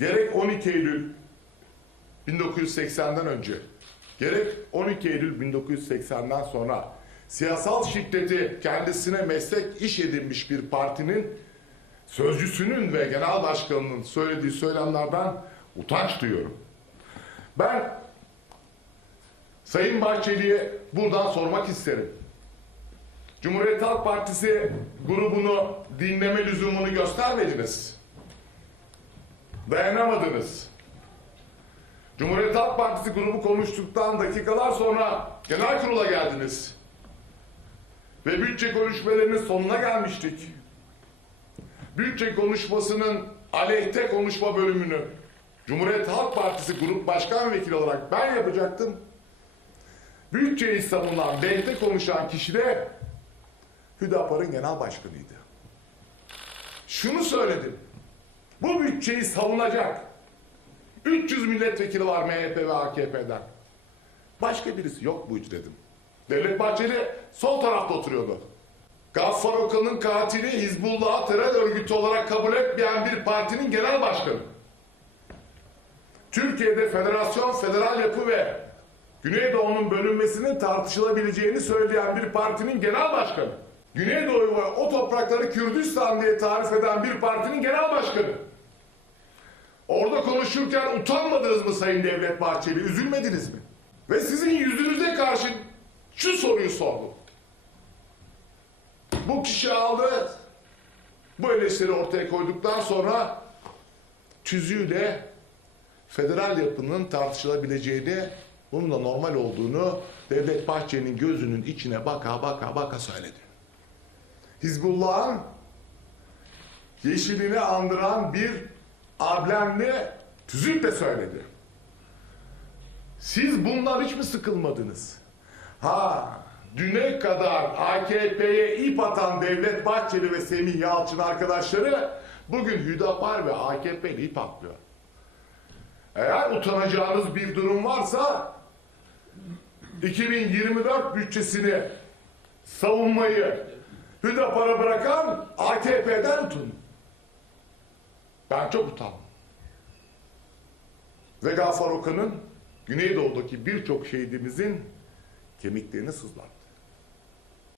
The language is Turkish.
gerek 12 Eylül 1980'den önce, gerek 12 Eylül 1980'den sonra siyasal şiddeti kendisine meslek iş edinmiş bir partinin sözcüsünün ve genel başkanının söylediği söylemlerden utanç duyuyorum. Ben Sayın Bahçeli'ye buradan sormak isterim. Cumhuriyet Halk Partisi grubunu dinleme lüzumunu göstermediniz. Dayanamadınız. Cumhuriyet Halk Partisi grubu konuştuktan dakikalar sonra genel kurula geldiniz. Ve bütçe konuşmalarının sonuna gelmiştik. Bütçe konuşmasının aleyhte konuşma bölümünü Cumhuriyet Halk Partisi Grup Başkan Vekili olarak ben yapacaktım. Bütçeyi savunan, lehte konuşan kişi de Hüdapar'ın genel başkanıydı. Şunu söyledim. Bu bütçeyi savunacak 300 milletvekili var MHP ve AKP'den. Başka birisi yok buydu dedim. Devlet Bahçeli sol tarafta oturuyordu. Gaffar Okan'ın katili Hizbullah terör örgütü olarak kabul etmeyen bir partinin genel başkanı. Türkiye'de federasyon, federal yapı ve Güneydoğu'nun bölünmesinin tartışılabileceğini söyleyen bir partinin genel başkanı. Güneydoğu ve o toprakları Kürdistan diye tarif eden bir partinin genel başkanı. Orada konuşurken utanmadınız mı Sayın Devlet Bahçeli? Üzülmediniz mi? Ve sizin yüzünüze karşı şu soruyu sordum. Bu kişi aldı, bu eleştiri ortaya koyduktan sonra tüzüğüyle federal yapının tartışılabileceğini, bunun da normal olduğunu Devlet Bahçeli'nin gözünün içine baka baka baka söyledi. Hizbullah'ın yeşilini andıran bir amblemli tüzük de söyledi. Siz bundan hiç mi sıkılmadınız? Ha, düne kadar AKP'ye ip atan Devlet Bahçeli ve Semih Yalçın arkadaşları bugün Hüdapar ve AKP'li ip atlıyor. Eğer utanacağınız bir durum varsa 2024 bütçesini savunmayı Hüdapar'a bırakan AKP'den utanın. Ben çok utandım. Ve Gaffar Okan'ın Güneydoğu'daki birçok şehidimizin kemiklerini sızlattı.